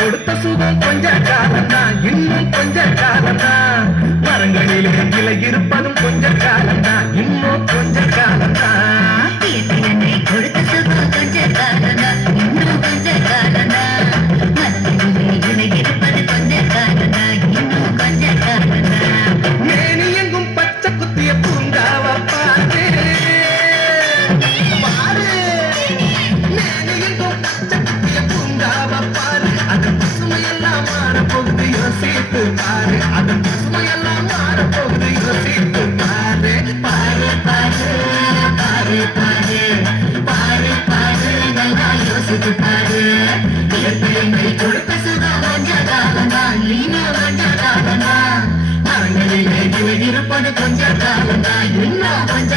கொடுத்த சுகம் கொஞ்ச காலம்தான், இன்னும் கொஞ்ச காலம்தான். மரங்களிலே இலை இருப்பதும் கொஞ்ச காலம்தான், இன்னும் கொஞ்ச காலம்தான். என்னை கொடுத்த சுகம் கொஞ்ச காலம்தான், இன்னும் கொஞ்ச காலம்தான். மரங்களிலே இலை இருப்பது கொஞ்ச காலம்தான், இன்னும் கொஞ்ச காலம்தான். மேனி எங்கும் பச்சை குத்திய பூங்காவ பாரு பாரு, மேனி எங்கும் பச்சை குத்திய பூங்காவ பாரு. அதன் பசுமையெல்லாம் மாறப்போகுது யோசித்து பாரு, அதன் பசுமையெல்லாம் மாறப்போகுது யோசித்து பாரு. பாரு பாரு பாரு பாரு பாரு பாரு, நல்லா யோசித்து பாரு. இயற்கை கொடுத்த சுகம் கொஞ்ச காலம்தான், இன்னும் கொஞ்ச காலம்தான். மரங்களிலே இலை இருப்பது கொஞ்ச காலம்தான், இன்னும் கொஞ்ச